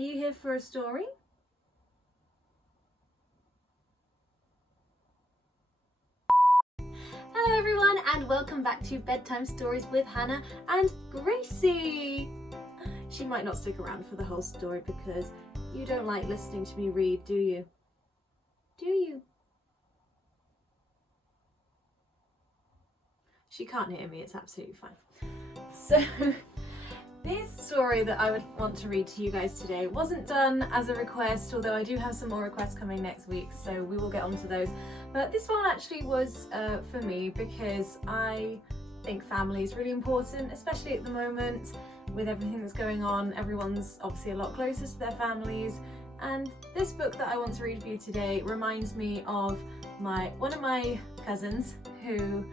Are you here for a story? Hello everyone and welcome back to Bedtime Stories with Hannah and Gracie. She might not stick around for the whole story because you don't like listening to me read, do you? Do you? She can't hear me, it's absolutely fine. So, this story that I would want to read to you guys today wasn't done as a request, although I do have some more requests coming next week, so we will get on to those. But this one actually was for me because I think family is really important, especially at the moment with everything that's going on. Everyone's obviously a lot closer to their families, and this book that I want to read for you today reminds me of one of my cousins who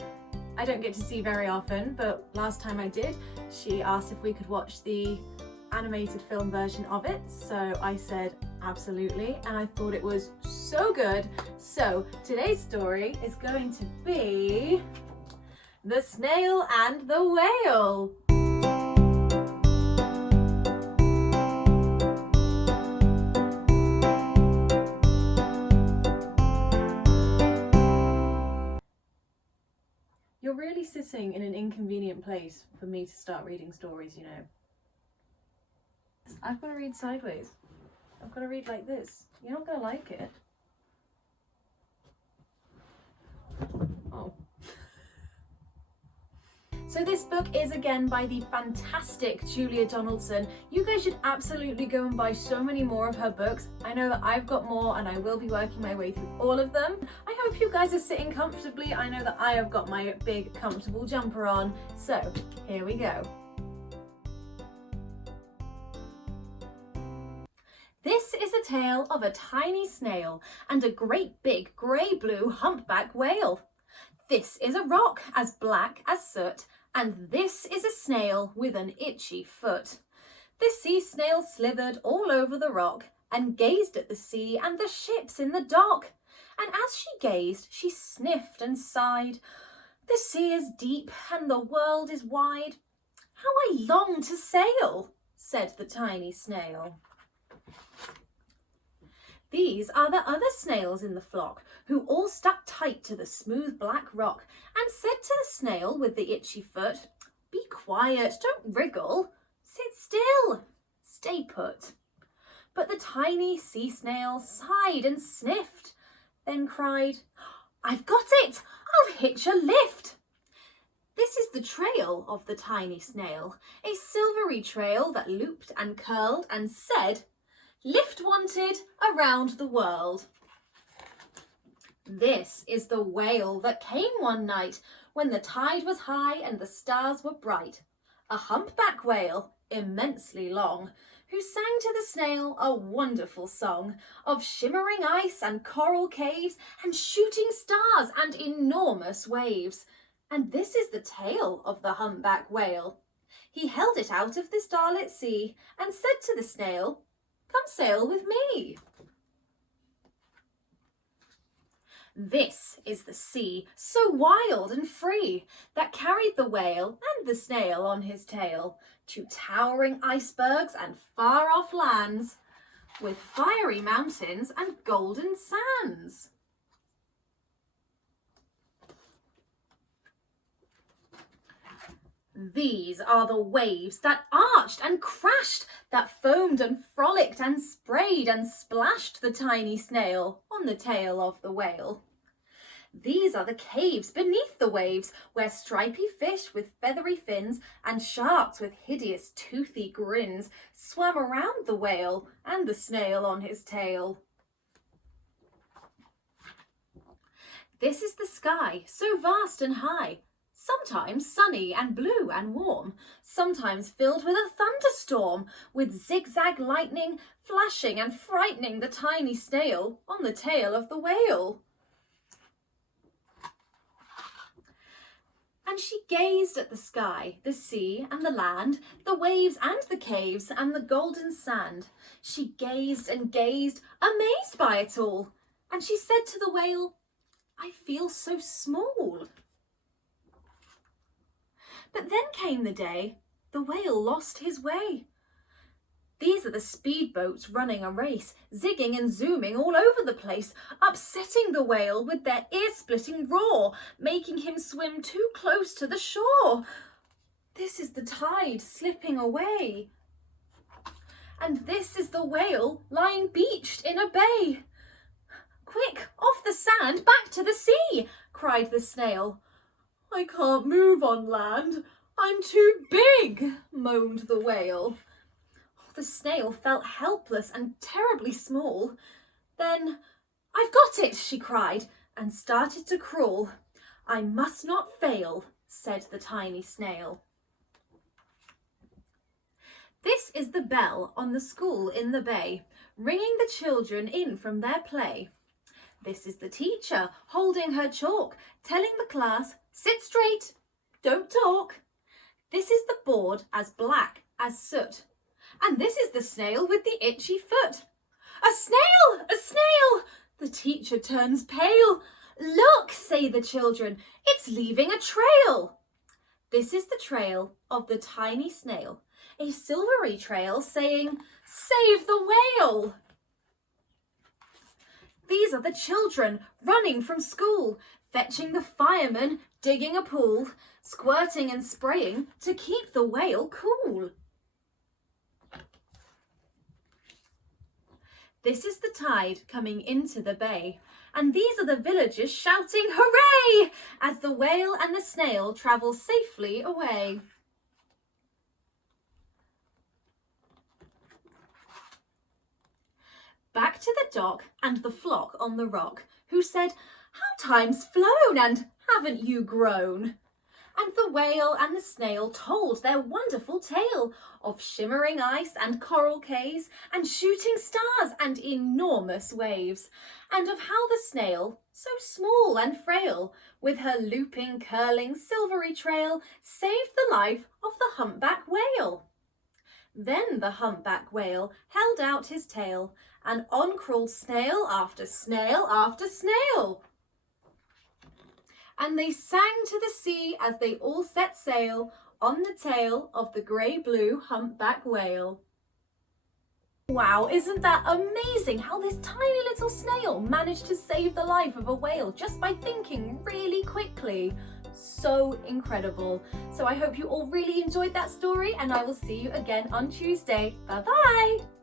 I don't get to see very often, but last time I did, she asked if we could watch the animated film version of it, so I said absolutely, and I thought it was so good. So today's story is going to be The Snail and the Whale. You're really sitting in an inconvenient place for me to start reading stories, you know. I've got to read sideways. I've got to read like this. You're not going to like it. Oh. So this book is again by the fantastic Julia Donaldson. You guys should absolutely go and buy so many more of her books. I know that I've got more and I will be working my way through all of them. I hope you guys are sitting comfortably. I know that I have got my big comfortable jumper on. So here we go. This is a tale of a tiny snail and a great big grey-blue humpback whale. This is a rock as black as soot, and this is a snail with an itchy foot. The sea snail slithered all over the rock and gazed at the sea and the ships in the dock. And as she gazed, she sniffed and sighed. The sea is deep and the world is wide. How I long to sail, said the tiny snail. These are the other snails in the flock, who all stuck tight to the smooth black rock and said to the snail with the itchy foot, "Be quiet, don't wriggle, sit still, stay put." But the tiny sea snail sighed and sniffed, then cried, "I've got it, I'll hitch a lift." This is the trail of the tiny snail, a silvery trail that looped and curled and said, "Lift wanted around the world." This is the whale that came one night when the tide was high and the stars were bright. A humpback whale, immensely long, who sang to the snail a wonderful song of shimmering ice and coral caves and shooting stars and enormous waves. And this is the tale of the humpback whale. He held it out of the starlit sea and said to the snail, "Come sail with me." This is the sea, so wild and free, that carried the whale and the snail on his tail to towering icebergs and far-off lands, with fiery mountains and golden sands. These are the waves that arched and crashed, that foamed and frolicked and sprayed and splashed the tiny snail on the tail of the whale. These are the caves beneath the waves, where stripy fish with feathery fins and sharks with hideous toothy grins swam around the whale and the snail on his tail. This is the sky, so vast and high, sometimes sunny and blue and warm, sometimes filled with a thunderstorm, with zigzag lightning flashing and frightening the tiny snail on the tail of the whale. And she gazed at the sky, the sea and the land, the waves and the caves and the golden sand. She gazed and gazed, amazed by it all. And she said to the whale, "I feel so small." But then came the day the whale lost his way. These are the speedboats running a race, zigging and zooming all over the place, upsetting the whale with their ear-splitting roar, making him swim too close to the shore. This is the tide slipping away. And this is the whale lying beached in a bay. Quick, off the sand, back to the sea, cried the snail. I can't move on land. I'm too big, moaned the whale. The snail felt helpless and terribly small. Then, I've got it, she cried, and started to crawl. I must not fail, said the tiny snail. This is the bell on the school in the bay, ringing the children in from their play. This is the teacher holding her chalk, telling the class, sit straight, don't talk. This is the board as black as soot. And this is the snail with the itchy foot. A snail! A snail! The teacher turns pale. Look, say the children, it's leaving a trail. This is the trail of the tiny snail, a silvery trail saying, save the whale. These are the children running from school, fetching the fireman, digging a pool, squirting and spraying to keep the whale cool. This is the tide coming into the bay, and these are the villagers shouting hooray as the whale and the snail travel safely away. Back to the dock and the flock on the rock, who said, how time's flown and haven't you grown? And the whale and the snail told their wonderful tale of shimmering ice and coral caves and shooting stars and enormous waves, and of how the snail, so small and frail, with her looping, curling, silvery trail, saved the life of the humpback whale. Then the humpback whale held out his tail, and on crawled snail after snail after snail. And they sang to the sea as they all set sail on the tail of the grey-blue humpback whale. Wow, isn't that amazing how this tiny little snail managed to save the life of a whale just by thinking really quickly? So incredible. So I hope you all really enjoyed that story, and I will see you again on Tuesday. Bye-bye!